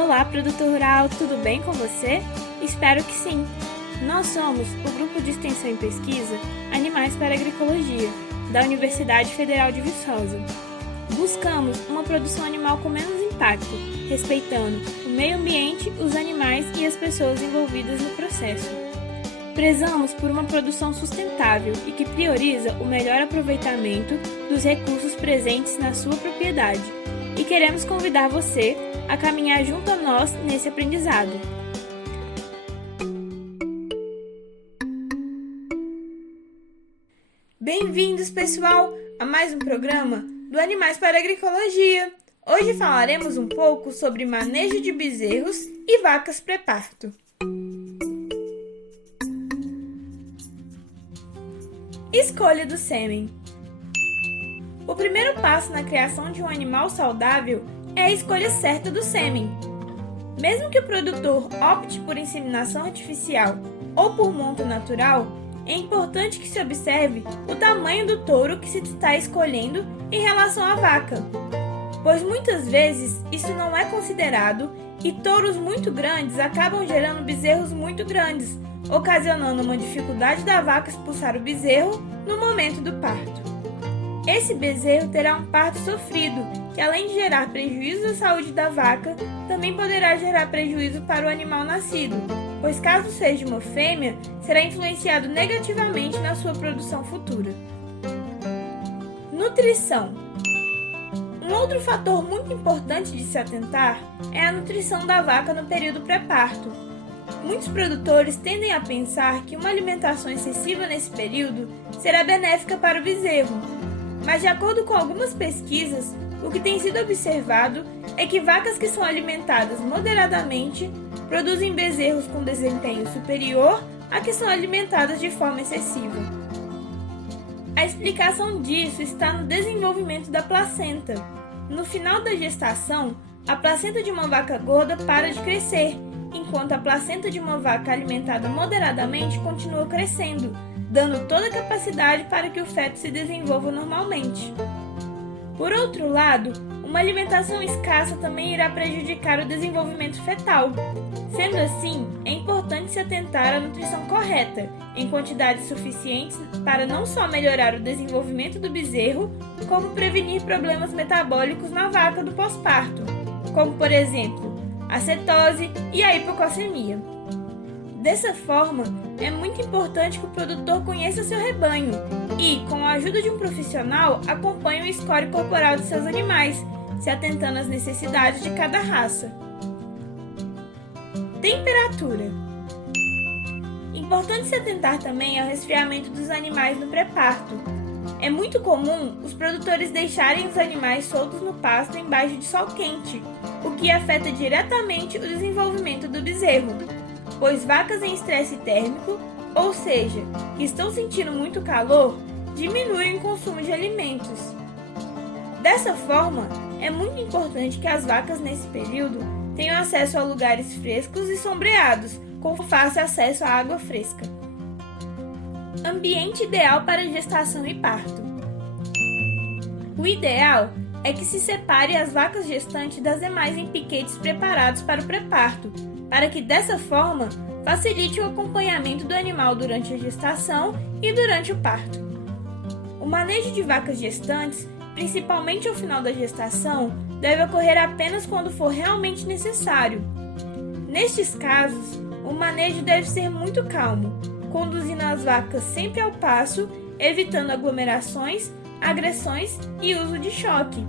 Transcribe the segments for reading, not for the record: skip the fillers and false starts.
Olá, produtor rural, tudo bem com você? Espero que sim! Nós somos o Grupo de Extensão e Pesquisa Animais para Agroecologia, da Universidade Federal de Viçosa. Buscamos uma produção animal com menos impacto, respeitando o meio ambiente, os animais e as pessoas envolvidas no processo. Prezamos por uma produção sustentável e que prioriza o melhor aproveitamento dos recursos presentes na sua propriedade. E queremos convidar você a caminhar junto a nós nesse aprendizado. Bem-vindos, pessoal, a mais um programa do Animais para Agroecologia. Hoje falaremos um pouco sobre manejo de bezerros e vacas pré-parto. Escolha do sêmen. O primeiro passo na criação de um animal saudável é a escolha certa do sêmen. Mesmo que o produtor opte por inseminação artificial ou por monta natural, é importante que se observe o tamanho do touro que se está escolhendo em relação à vaca, pois muitas vezes isso não é considerado e touros muito grandes acabam gerando bezerros muito grandes, ocasionando uma dificuldade da vaca expulsar o bezerro no momento do parto. Esse bezerro terá um parto sofrido, que além de gerar prejuízo à saúde da vaca, também poderá gerar prejuízo para o animal nascido, pois caso seja uma fêmea, será influenciado negativamente na sua produção futura. Nutrição. Um outro fator muito importante de se atentar é a nutrição da vaca no período pré-parto. Muitos produtores tendem a pensar que uma alimentação excessiva nesse período será benéfica para o bezerro, mas de acordo com algumas pesquisas, o que tem sido observado é que vacas que são alimentadas moderadamente produzem bezerros com desempenho superior a que são alimentadas de forma excessiva. A explicação disso está no desenvolvimento da placenta. No final da gestação, a placenta de uma vaca gorda para de crescer, enquanto a placenta de uma vaca alimentada moderadamente continua crescendo, dando toda a capacidade para que o feto se desenvolva normalmente. Por outro lado, uma alimentação escassa também irá prejudicar o desenvolvimento fetal. Sendo assim, é importante se atentar à nutrição correta, em quantidades suficientes para não só melhorar o desenvolvimento do bezerro, como prevenir problemas metabólicos na vaca do pós-parto, como por exemplo, a cetose e a hipocalcemia. Dessa forma, é muito importante que o produtor conheça seu rebanho e, com a ajuda de um profissional, acompanhe o score corporal de seus animais, se atentando às necessidades de cada raça. Temperatura. Importante se atentar também ao resfriamento dos animais no pré-parto. É muito comum os produtores deixarem os animais soltos no pasto embaixo de sol quente, o que afeta diretamente o desenvolvimento do bezerro, pois vacas em estresse térmico, ou seja, que estão sentindo muito calor, diminuem o consumo de alimentos. Dessa forma, é muito importante que as vacas nesse período tenham acesso a lugares frescos e sombreados, com fácil acesso à água fresca. Ambiente ideal para gestação e parto. O ideal é que se separe as vacas gestantes das demais em piquetes preparados para o pré-parto, para que dessa forma facilite o acompanhamento do animal durante a gestação e durante o parto. O manejo de vacas gestantes, principalmente ao final da gestação, deve ocorrer apenas quando for realmente necessário. Nestes casos, o manejo deve ser muito calmo, conduzindo as vacas sempre ao passo, evitando aglomerações, agressões e uso de choque.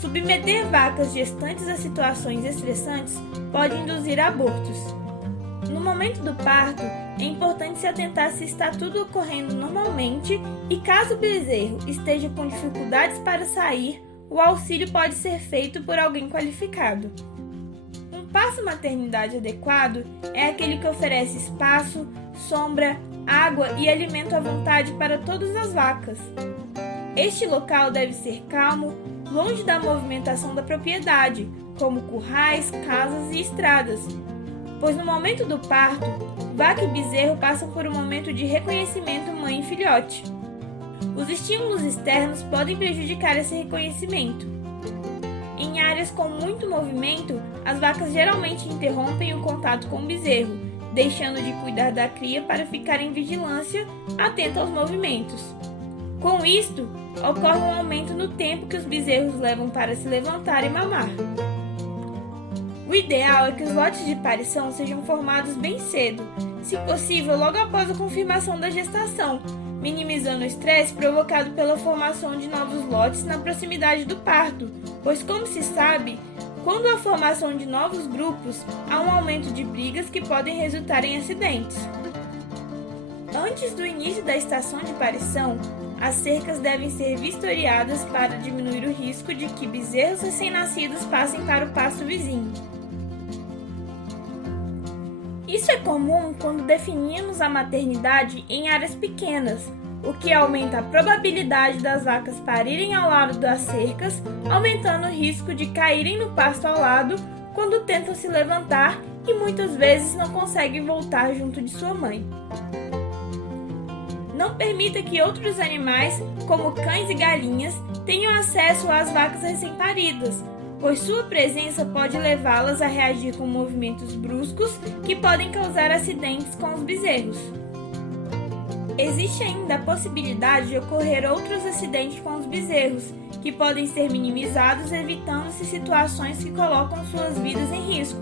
Submeter vacas gestantes a situações estressantes pode induzir abortos. No momento do parto, é importante se atentar se está tudo ocorrendo normalmente e caso o bezerro esteja com dificuldades para sair, o auxílio pode ser feito por alguém qualificado. Um passo-maternidade adequado é aquele que oferece espaço, sombra, água e alimento à vontade para todas as vacas. Este local deve ser calmo, longe da movimentação da propriedade, como currais, casas e estradas, pois no momento do parto, vaca e bezerro passam por um momento de reconhecimento mãe e filhote. Os estímulos externos podem prejudicar esse reconhecimento. Em áreas com muito movimento, as vacas geralmente interrompem o contato com o bezerro, deixando de cuidar da cria para ficar em vigilância, atento aos movimentos. Com isto, ocorre um aumento no tempo que os bezerros levam para se levantar e mamar. O ideal é que os lotes de parição sejam formados bem cedo, se possível logo após a confirmação da gestação, minimizando o estresse provocado pela formação de novos lotes na proximidade do parto, pois, como se sabe, quando há formação de novos grupos, há um aumento de brigas que podem resultar em acidentes. Antes do início da estação de parição, as cercas devem ser vistoriadas para diminuir o risco de que bezerros recém-nascidos passem para o pasto vizinho. Isso é comum quando definimos a maternidade em áreas pequenas, o que aumenta a probabilidade das vacas parirem ao lado das cercas, aumentando o risco de caírem no pasto ao lado quando tentam se levantar e muitas vezes não conseguem voltar junto de sua mãe. Não permita que outros animais, como cães e galinhas, tenham acesso às vacas recém-paridas, pois sua presença pode levá-las a reagir com movimentos bruscos que podem causar acidentes com os bezerros. Existe ainda a possibilidade de ocorrer outros acidentes com os bezerros, que podem ser minimizados evitando-se situações que colocam suas vidas em risco.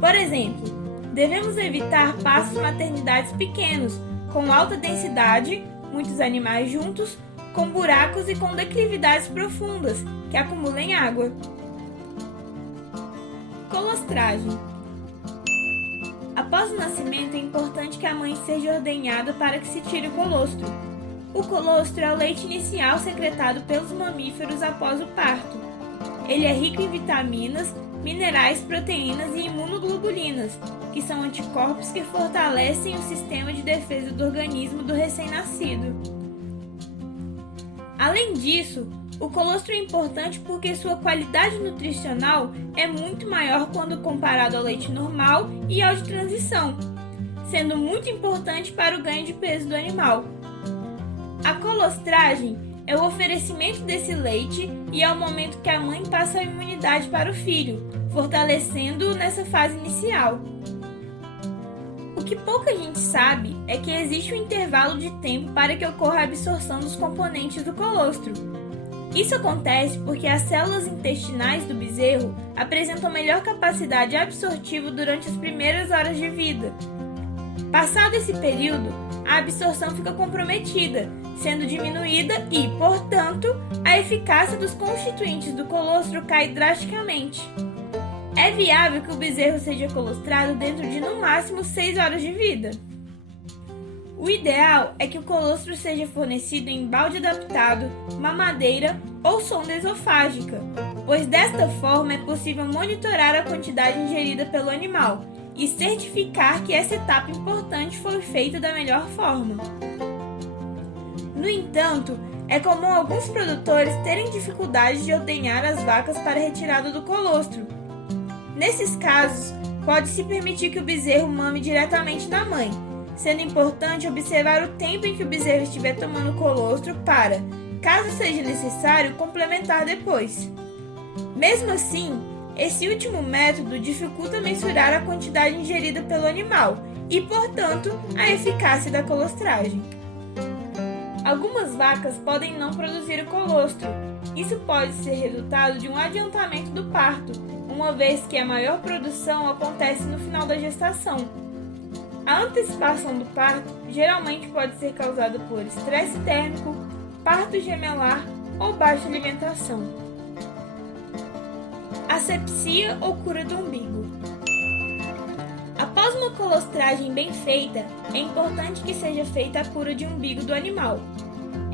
Por exemplo, devemos evitar pastos maternidades pequenos, com alta densidade, muitos animais juntos, com buracos e com declividades profundas, que acumulem água. Colostragem. Após o nascimento, é importante que a mãe seja ordenhada para que se tire o colostro. O colostro é o leite inicial secretado pelos mamíferos após o parto. Ele é rico em vitaminas, minerais, proteínas e imunoglobulinas, que são anticorpos que fortalecem o sistema de defesa do organismo do recém-nascido. Além disso, o colostro é importante porque sua qualidade nutricional é muito maior quando comparado ao leite normal e ao de transição, sendo muito importante para o ganho de peso do animal. A colostragem é o oferecimento desse leite e é o momento que a mãe passa a imunidade para o filho, fortalecendo-o nessa fase inicial. O que pouca gente sabe é que existe um intervalo de tempo para que ocorra a absorção dos componentes do colostro. Isso acontece porque as células intestinais do bezerro apresentam melhor capacidade absortiva durante as primeiras horas de vida. Passado esse período, a absorção fica comprometida, sendo diminuída e, portanto, a eficácia dos constituintes do colostro cai drasticamente. É viável que o bezerro seja colostrado dentro de no máximo 6 horas de vida. O ideal é que o colostro seja fornecido em balde adaptado, mamadeira ou sonda esofágica, pois desta forma é possível monitorar a quantidade ingerida pelo animal e certificar que essa etapa importante foi feita da melhor forma. No entanto, é comum alguns produtores terem dificuldade de ordenhar as vacas para a retirada do colostro. Nesses casos, pode-se permitir que o bezerro mame diretamente da mãe, sendo importante observar o tempo em que o bezerro estiver tomando colostro para, caso seja necessário, complementar depois. Mesmo assim, esse último método dificulta mensurar a quantidade ingerida pelo animal e, portanto, a eficácia da colostragem. Algumas vacas podem não produzir o colostro. Isso pode ser resultado de um adiantamento do parto, uma vez que a maior produção acontece no final da gestação. A antecipação do parto geralmente pode ser causada por estresse térmico, parto gemelar ou baixa alimentação. Asepsia ou cura do umbigo. Após uma colostragem bem feita, é importante que seja feita a cura de umbigo do animal.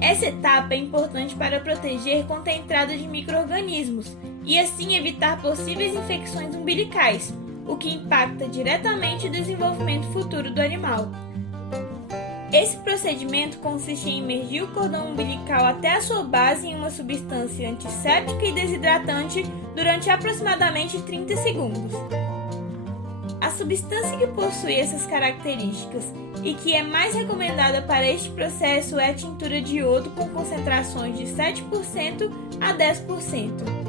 Essa etapa é importante para proteger contra a entrada de micro-organismos e assim evitar possíveis infecções umbilicais, o que impacta diretamente o desenvolvimento futuro do animal. Esse procedimento consiste em imergir o cordão umbilical até a sua base em uma substância antisséptica e desidratante durante aproximadamente 30 segundos. A substância que possui essas características e que é mais recomendada para este processo é a tintura de iodo com concentrações de 7% a 10%.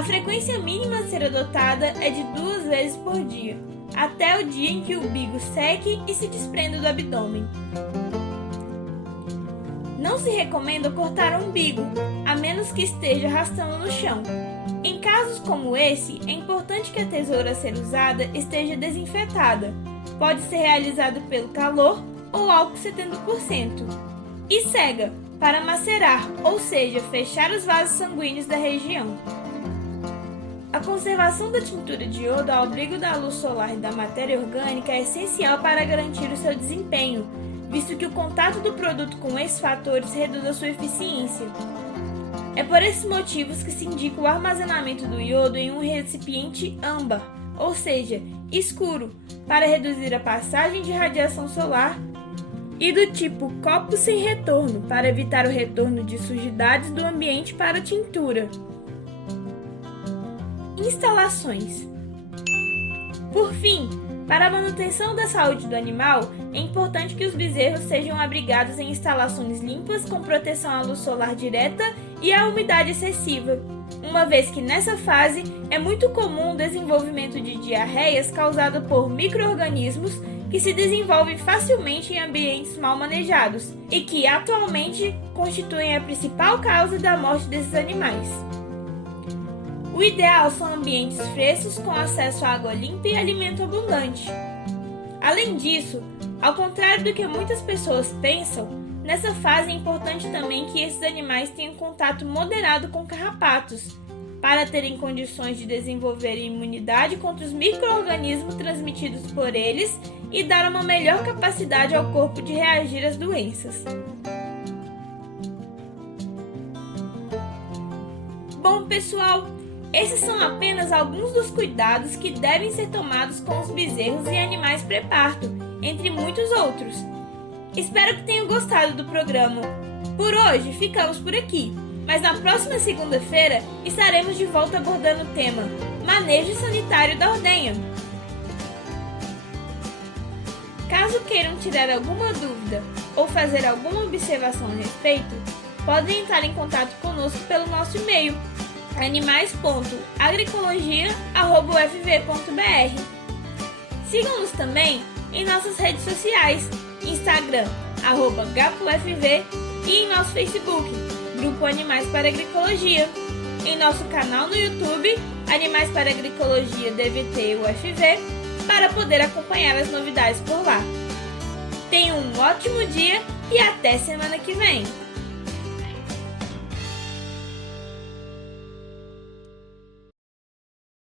A frequência mínima a ser adotada é de 2 vezes por dia, até o dia em que o umbigo seque e se desprenda do abdômen. Não se recomenda cortar o umbigo, a menos que esteja arrastando no chão. Em casos como esse, é importante que a tesoura a ser usada esteja desinfetada. Pode ser realizado pelo calor ou álcool 70%. E cega, para macerar, ou seja, fechar os vasos sanguíneos da região. A conservação da tintura de iodo ao abrigo da luz solar e da matéria orgânica é essencial para garantir o seu desempenho, visto que o contato do produto com esses fatores reduz a sua eficiência. É por esses motivos que se indica o armazenamento do iodo em um recipiente âmbar, ou seja, escuro, para reduzir a passagem de radiação solar, e do tipo copo sem retorno, para evitar o retorno de sujidades do ambiente para a tintura. Instalações. Por fim, para a manutenção da saúde do animal, é importante que os bezerros sejam abrigados em instalações limpas com proteção à luz solar direta e à umidade excessiva, uma vez que nessa fase é muito comum o desenvolvimento de diarreias causada por micro-organismos que se desenvolvem facilmente em ambientes mal manejados e que atualmente constituem a principal causa da morte desses animais. O ideal são ambientes frescos com acesso a água limpa e alimento abundante. Além disso, ao contrário do que muitas pessoas pensam, nessa fase é importante também que esses animais tenham contato moderado com carrapatos, para terem condições de desenvolver imunidade contra os micro-organismos transmitidos por eles e dar uma melhor capacidade ao corpo de reagir às doenças. Bom, pessoal, esses são apenas alguns dos cuidados que devem ser tomados com os bezerros e animais pré-parto, entre muitos outros. Espero que tenham gostado do programa. Por hoje, ficamos por aqui, mas na próxima segunda-feira estaremos de volta abordando o tema Manejo Sanitário da Ordenha. Caso queiram tirar alguma dúvida ou fazer alguma observação a respeito, podem entrar em contato conosco pelo nosso e-mail animais.agricologia@ufv.br. Sigam-nos também em nossas redes sociais, Instagram, @GapoUFV, e em nosso Facebook, Grupo Animais para Agricologia, em nosso canal no YouTube, Animais para Agricologia DVT UFV, para poder acompanhar as novidades por lá. Tenham um ótimo dia e até semana que vem!